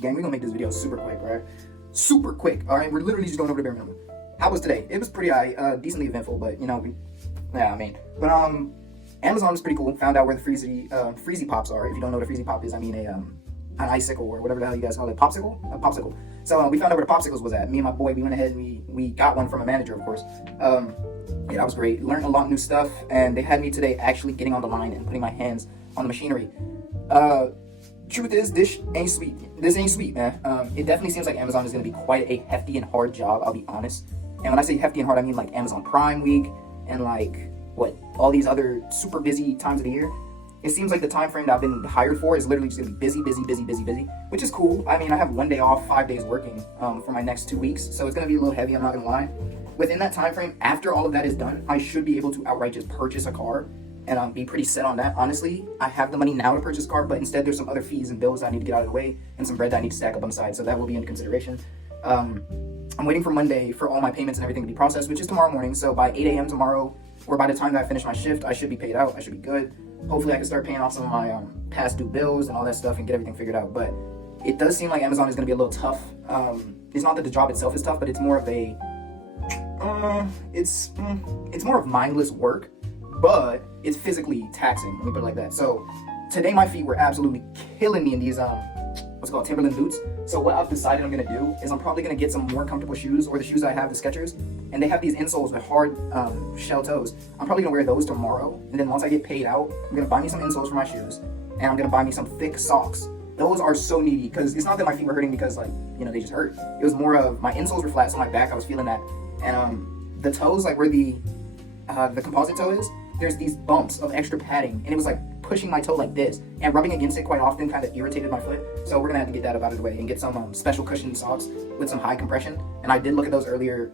Gang, we're gonna make this video super quick, right? Super quick, all right? We're literally just going over the bare minimum. How was today? It was pretty decently eventful, but Amazon was pretty cool. Found out where the freezy pops are. If you don't know what a freezy pop is, I mean an icicle or whatever the hell you guys call it, popsicle, a popsicle. So we found out where the popsicles was at. Me and my boy, we went ahead and we got one from a manager, of course. Yeah, that was great. Learned a lot of new stuff, and they had me today actually getting on the line and putting my hands on the machinery. Truth is, this ain't sweet. This ain't sweet, man. It definitely seems like Amazon is going to be quite a hefty and hard job, I'll be honest. And when I say hefty and hard, I mean like Amazon Prime Week and like all these other super busy times of the year. It seems like the time frame that I've been hired for is literally just going to be busy, which is cool. I mean, I have 1 day off, 5 days working for my next 2 weeks, so it's going to be a little heavy, I'm not going to lie. Within that time frame, after all of that is done, I should be able to outright just purchase a car and be pretty set on that. Honestly, I have the money now to purchase a car, but instead there's some other fees and bills that I need to get out of the way and some bread that I need to stack up on the side, so that will be in consideration. I'm waiting for Monday for all my payments and everything to be processed, which is tomorrow morning, so by 8 a.m. tomorrow, or by the time that I finish my shift, I should be paid out. I should be good. Hopefully I can start paying off some of my past due bills and all that stuff and get everything figured out. But it does seem like Amazon is going to be a little tough. It's not that the job itself is tough, but it's more of a it's more of mindless work, but it's physically taxing. Let me put it like that. So today my feet were absolutely killing me in these Timberland boots. So what I've decided I'm gonna do is I'm probably gonna get some more comfortable shoes, or the shoes I have, the Skechers, and they have these insoles with hard shell toes. I'm probably gonna wear those tomorrow, and then once I get paid out, I'm gonna buy me some insoles for my shoes, and I'm gonna buy me some thick socks. Those are so needy, because it's not that my feet were hurting because they just hurt. It was more of my insoles were flat, so my back, I was feeling that, and the toes, like where the composite toe is, there's these bumps of extra padding, and it was like pushing my toe like this, and rubbing against it quite often kind of irritated my foot. So we're gonna have to get that out of the way and get some special cushioned socks with some high compression. And I did look at those earlier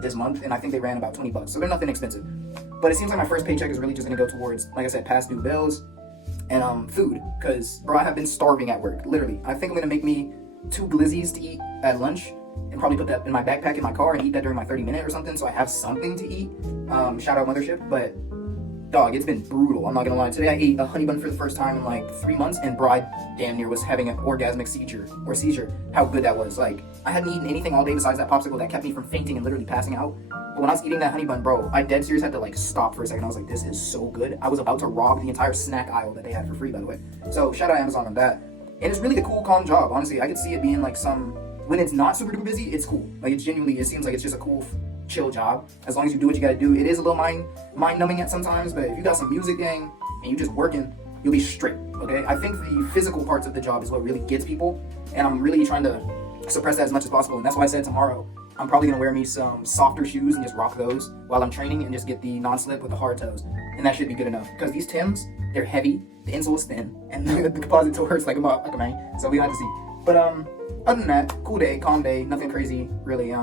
this month, and I think they ran about $20, so they're nothing expensive. But it seems like my first paycheck is really just gonna go towards, like I said, past due bills and food, because bro, I have been starving at work, literally. I think I'm gonna make me 2 glizzies to eat at lunch and probably put that in my backpack in my car and eat that during my 30-minute or something, so I have something to eat. Shout out Mothership. But dog, it's been brutal, I'm not gonna lie. Today I ate a honey bun for the first time in like 3 months, and bro, I damn near was having an orgasmic seizure. How good that was. Like, I hadn't eaten anything all day besides that popsicle that kept me from fainting and literally passing out. But when I was eating that honey bun, bro, I dead serious had to like stop for a second. I was like, this is so good. I was about to rob the entire snack aisle that they had for free, by the way. So shout out Amazon on that. And it's really a cool, calm job, honestly. I could see it being like when it's not super duper busy, it's cool. Like, it's genuinely, it seems like it's just a cool, chill job. As long as you do what you gotta do. It is a little mind numbing at sometimes, but if you got some music, gang, and you just working, you'll be straight, okay? I think the physical parts of the job is what really gets people, and I'm really trying to suppress that as much as possible. And that's why I said tomorrow I'm probably gonna wear me some softer shoes and just rock those while I'm training, and just get the non-slip with the hard toes, and that should be good enough. Because these Tims, they're heavy, the insole is thin, and the composite toe hurts like a man. So we have to see. But other than that, cool day, calm day, nothing crazy really.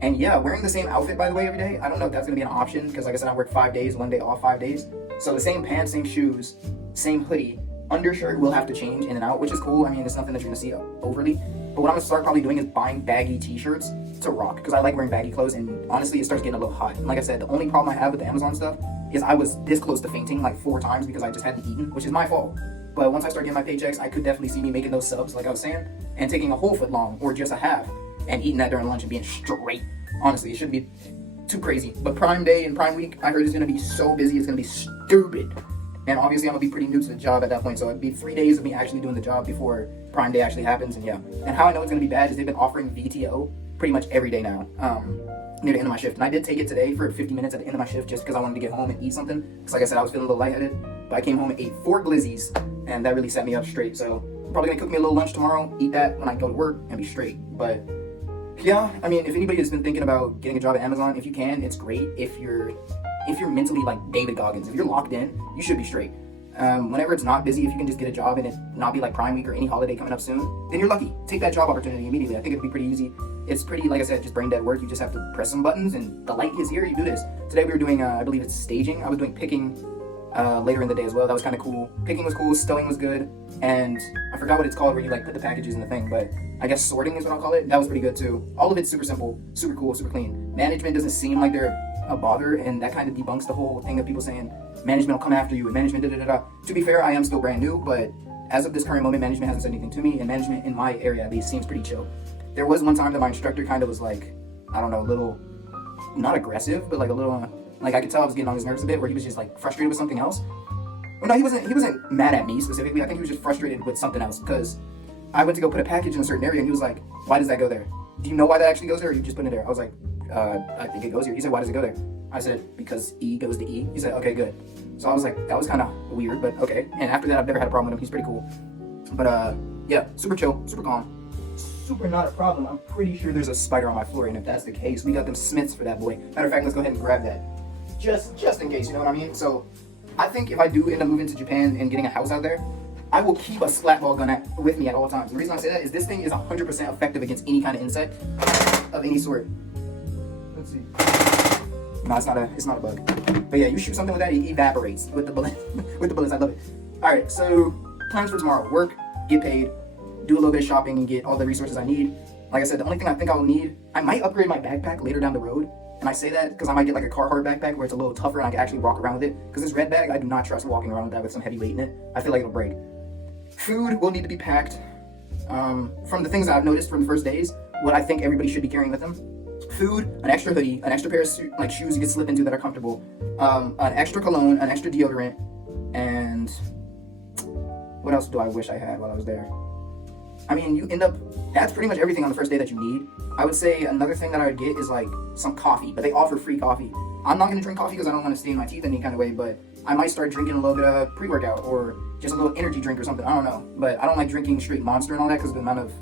And yeah, wearing the same outfit, by the way, every day, I don't know if that's gonna be an option, because like I said, I work 5 days, 1 day off, 5 days. So the same pants, same shoes, same hoodie, undershirt will have to change in and out, which is cool. I mean, it's nothing that you're gonna see overly. But what I'm gonna start probably doing is buying baggy t-shirts to rock, because I like wearing baggy clothes, and honestly, it starts getting a little hot. And like I said, the only problem I have with the Amazon stuff is I was this close to fainting like 4 times because I just hadn't eaten, which is my fault. But once I start getting my paychecks, I could definitely see me making those subs, like I was saying, and taking a whole foot long or just a half and eating that during lunch and being straight. Honestly, it shouldn't be too crazy. But Prime Day and Prime Week, I heard is going to be so busy, it's going to be stupid. And obviously, I'm going to be pretty new to the job at that point, so it'd be 3 days of me actually doing the job before Prime Day actually happens, and yeah. And how I know it's going to be bad is they've been offering VTO pretty much every day now, near the end of my shift. And I did take it today for 50 minutes at the end of my shift just because I wanted to get home and eat something. Because like I said, I was feeling a little lightheaded. But I came home and ate 4 glizzies, and that really set me up straight. So I'm probably going to cook me a little lunch tomorrow, eat that when I go to work, and be straight. But yeah, I mean, if anybody has been thinking about getting a job at Amazon, if you can, it's great. If you're mentally like David Goggins, if you're locked in, you should be straight. Whenever it's not busy, if you can just get a job and it not be like Prime Week or any holiday coming up soon, then you're lucky. Take that job opportunity immediately. I think it'd be pretty easy. It's pretty, like I said, just brain dead work. You just have to press some buttons, and the light is here. You do this. Today we were doing, I believe it's staging. I was doing picking later in the day as well. That was kind of cool. Picking was cool. Stowing was good. And I forgot what it's called where you like put the packages in the thing, but I guess sorting is what I'll call it. That was pretty good too. All of it's super simple, super cool, super clean. Management doesn't seem like they're a bother, and that kind of debunks the whole thing of people saying management will come after you and management da da da da. To be fair, I am still brand new, but as of this current moment, management hasn't said anything to me, and management in my area at least seems pretty chill. There was one time that my instructor kind of was like, I don't know, a little, not aggressive, but like a little, like I could tell I was getting on his nerves a bit, where he was just like frustrated with something else. Well, no, he wasn't mad at me specifically. I think he was just frustrated with something else, because I went to go put a package in a certain area, and he was like, why does that go there? Do you know why that actually goes there, or you just put it there? I was like, I think it goes here. He said, why does it go there? I said, because E goes to E. He said, okay, good. So I was like, that was kind of weird, but okay. And after that, I've never had a problem with him. He's pretty cool. But yeah, super chill, super calm, super not a problem. I'm pretty sure there's a spider on my floor, and if that's the case, we got them Smiths for that boy. Matter of fact, let's go ahead and grab that, just in case. You know what I mean? So I think if I do end up moving to Japan and getting a house out there, I will keep a slat ball gun with me at all times. The reason I say that is this thing is 100% effective against any kind of insect of any sort. Let's see. No, it's not a bug. But yeah, you shoot something with that, it evaporates with the bullet. With the bullets. I love it. All right, so plans for tomorrow: work, get paid, do a little bit of shopping, and get all the resources I need. Like I said, the only thing I think I'll need, I might upgrade my backpack later down the road. And I say that because I might get like a Carhartt backpack where it's a little tougher and I can actually walk around with it. Because this red bag, I do not trust walking around with that with some heavy weight in it. I feel like it'll break. Food will need to be packed. From the things that I've noticed from the first days, what I think everybody should be carrying with them: food, an extra hoodie, an extra pair of shoes you can slip into that are comfortable, an extra cologne, an extra deodorant, and what else do I wish I had while I was there? I mean, that's pretty much everything on the first day that you need. I would say another thing that I would get is like some coffee, but they offer free coffee. I'm not going to drink coffee because I don't want to stain my teeth in any kind of way, but I might start drinking a little bit of pre-workout or just a little energy drink or something. I don't know, but I don't like drinking straight Monster and all that because of the amount of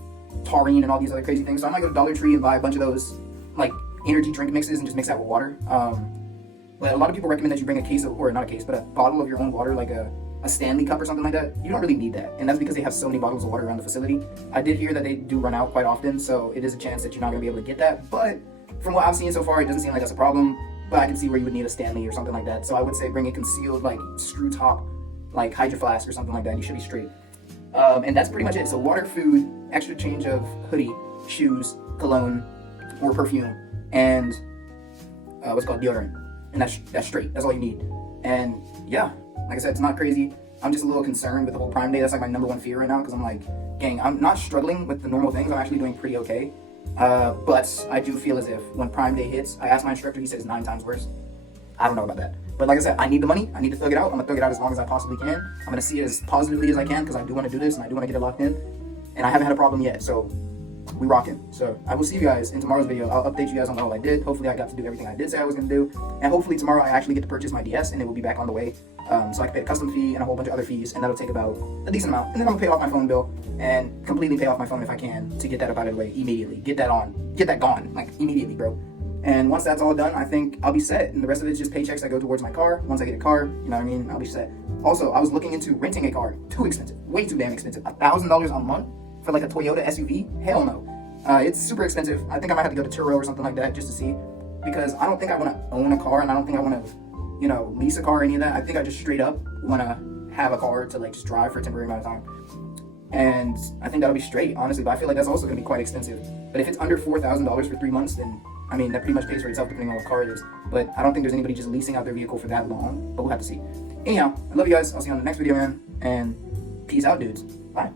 taurine and all these other crazy things. So I might go to Dollar Tree and buy a bunch of those like energy drink mixes and just mix that with water. But a lot of people recommend that you bring a case of, or not a case, but a bottle of your own water, like a Stanley cup or something like that. You don't really need that, and that's because they have so many bottles of water around the facility. I did hear that they do run out quite often, so it is a chance that you're not going to be able to get that. But from what I've seen so far, it doesn't seem like that's a problem. But I can see where you would need a Stanley or something like that. So I would say bring a concealed like screw top, like Hydro Flask or something like that. You should be straight. And that's pretty much it. So water, food, extra change of hoodie, shoes, cologne, or perfume, and what's called deodorant. And that's straight. That's all you need. And yeah, like I said, it's not crazy. I'm just a little concerned with the whole Prime Day. That's like my number one fear right now, because I'm like, gang, I'm not struggling with the normal things. I'm actually doing pretty okay. But I do feel as if when Prime Day hits, I asked my instructor, he says 9 times worse. I don't know about that. But like I said, I need the money. I need to thug it out. I'm going to thug it out as long as I possibly can. I'm going to see it as positively as I can, because I do want to do this and I do want to get it locked in. And I haven't had a problem yet, so we rocking. So I will see you guys in tomorrow's video. I'll update you guys on all I did. Hopefully I got to do everything I did say I was going to do. And hopefully tomorrow I actually get to purchase my DS and it will be back on the way. So I can pay a custom fee and a whole bunch of other fees, and that'll take about a decent amount. And then I'm going to pay off my phone bill and completely pay off my phone if I can, to get that up out of the way immediately. Get that gone, like immediately, bro. And once that's all done, I think I'll be set. And the rest of it's just paychecks that go towards my car. Once I get a car, you know what I mean? I'll be set. Also, I was looking into renting a car. Too expensive. Way too damn expensive. $1,000 a month for like a Toyota SUV? Hell no. It's super expensive. I think I might have to go to Turo or something like that just to see. Because I don't think I want to own a car, and I don't think I want to, lease a car or any of that. I think I just straight up want to have a car to like just drive for a temporary amount of time. And I think that'll be straight, honestly. But I feel like that's also going to be quite expensive. But if it's under $4,000 for 3 months, then I mean, that pretty much pays for itself depending on what car it is. But I don't think there's anybody just leasing out their vehicle for that long. But we'll have to see. Anyhow, I love you guys. I'll see you on the next video, man. And peace out, dudes. Bye.